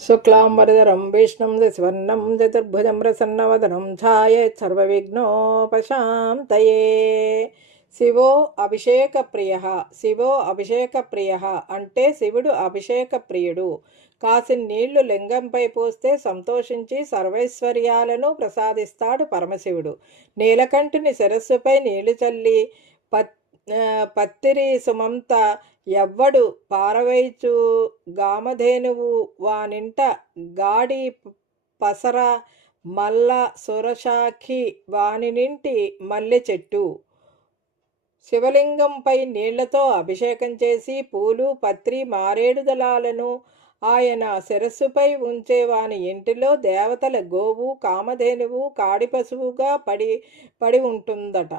शुक्लांबरधरं विष्णुं शशिवर्णं चतुर्भुजं प्रसन्नवदनं ఛాయేత్ సర్వవిఘ్నోపశాంతయే. శివో అభిషేక ప్రియ. శివో అభిషేక ప్రియ అంటే శివుడు అభిషేక ప్రియుడు. కాసిని నీళ్లు లింగంపై పోస్తే సంతోషించి సర్వైశ్వర్యాలను ప్రసాదిస్తాడు పరమశివుడు. నీలకంఠుని శిరస్సుపై నీళ్లు చల్లి పత్తిరి సుమంత ఎవ్వడు పారవైచు గామధేనువు వానింట గాడి పసర మల్ల సురశాఖి వానినింటి మల్లె చెట్టు. శివలింగంపై నీళ్లతో అభిషేకం చేసి పూలు పత్రి మారేడు దళాలను ఆయన శిరస్సుపై ఉంచే వాని ఇంటిలో దేవతల గోవు కామధేనువు కాడిపశువుగా పడి ఉంటుందట.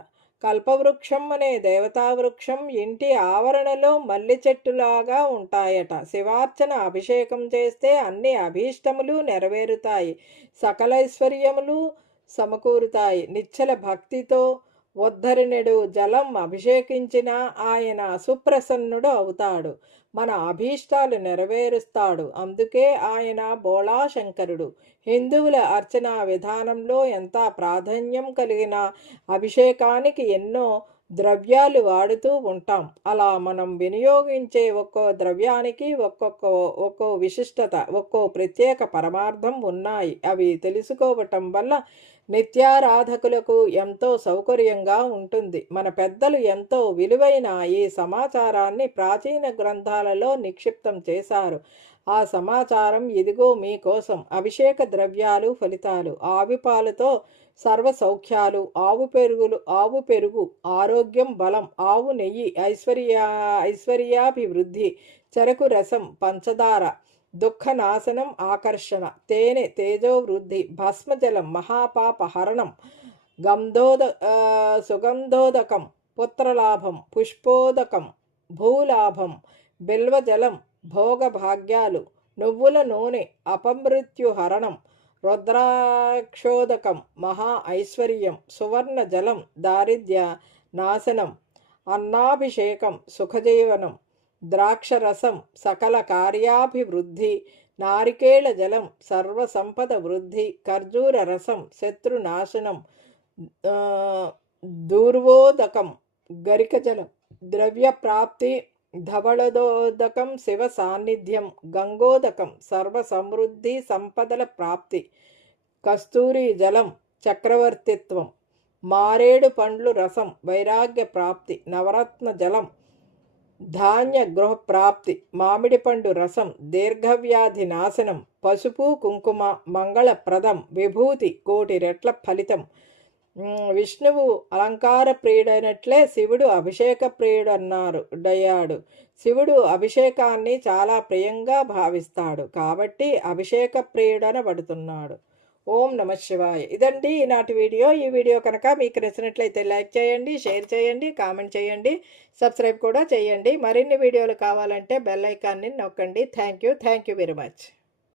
కల్పవృక్షం అనే దేవతావృక్షం ఇంటి ఆవరణలో మల్లి చెట్టులాగా ఉంటాయట. శివార్చన అభిషేకం చేస్తే అన్ని అభీష్టములు నెరవేరుతాయి, సకలైశ్వర్యములు సమకూరుతాయి. నిశ్చల భక్తితో ఉద్ధరిణుడు జలం అభిషేకించిన ఆయన సుప్రసన్నుడు అవుతాడు, మన అభీష్టాలు నెరవేరుస్తాడు. అందుకే ఆయన బోళాశంకరుడు. హిందువుల అర్చనా విధానంలో ఎంత ప్రాధాన్యం కలిగిన అభిషేకానికి ఎన్నో ద్రవ్యాలు వాడుతూ ఉంటాం. అలా మనం వినియోగించే ఒక్కో ద్రవ్యానికి ఒక్కో విశిష్టత, ఒక్కో ప్రత్యేక పరమార్థం ఉన్నాయి. అవి తెలుసుకోవటం వల్ల నిత్యారాధకులకు ఎంతో సౌకర్యంగా ఉంటుంది. మన పెద్దలు ఎంతో విలువైన ఈ సమాచారాన్ని ప్రాచీన గ్రంథాలలో నిక్షిప్తం చేశారు. ఆ సమాచారం ఇదిగో మీకోసం. అభిషేక ద్రవ్యాలు ఫలితాలు. ఆవు పాలతో సర్వ సౌఖ్యాలు, ఆవు పెరుగు ఆరోగ్యం బలం, ఆవు నెయ్యి ఐశ్వర్యాభివృద్ధి, చెరకు రసం పంచదార దుఃఖనాశనం ఆకర్షణ, తేనె తేజోవృద్ధి, భస్మజలం మహాపాపహరణం, సుగంధోదకం పుత్రలాభం, పుష్పోదకం భూలాభం, బిల్వజలం భోగభాగ్యాలు, నువ్వుల నూనె అపమృత్యుహరణం, రుద్రాక్షోదకం మహా ఐశ్వర్యం, సువర్ణ జలం దారిద్ర్య నాశనం, అన్నాభిషేకం సుఖజీవనం, ద్రాక్షరసం సకల కార్యాభివృద్ధి, నారికేళ జలం సర్వసంపద వృద్ధి, ఖర్జూర రసం శత్రునాశనం, దూర్వోదకం గరిక జలం ద్రవ్యప్రాప్తి, ధవళదోదకం శివ సాన్నిధ్యం, గంగోదకం సర్వసమృద్ధి సంపదల ప్రాప్తి, కస్తూరి జలం చక్రవర్తిత్వం, మారేడు పండ్లు రసం వైరాగ్య ప్రాప్తి, నవరత్న జలం ధాన్య గృహప్రాప్తి, మామిడి పండు రసం దీర్ఘవ్యాధి నాశనం, పసుపు కుంకుమ మంగళప్రదం, విభూతి కోటి రెట్ల ఫలితం. విష్ణువు అలంకార ప్రియుడైనట్లే శివుడు అభిషేక ప్రియుడయ్యాడు. శివుడు అభిషేకాన్ని చాలా ప్రియంగా భావిస్తాడు కాబట్టి అభిషేక ప్రియుడనబడుతున్నాడు. ఓం నమ శివాయ. ఇదండి ఈనాటి వీడియో. ఈ వీడియో కనుక మీకు నచ్చినట్లయితే లైక్ చేయండి, షేర్ చేయండి, కామెంట్ చేయండి, సబ్స్క్రైబ్ కూడా చేయండి. మరిన్ని వీడియోలు కావాలంటే బెల్ ఐకాన్ని నొక్కండి. Thank you very much.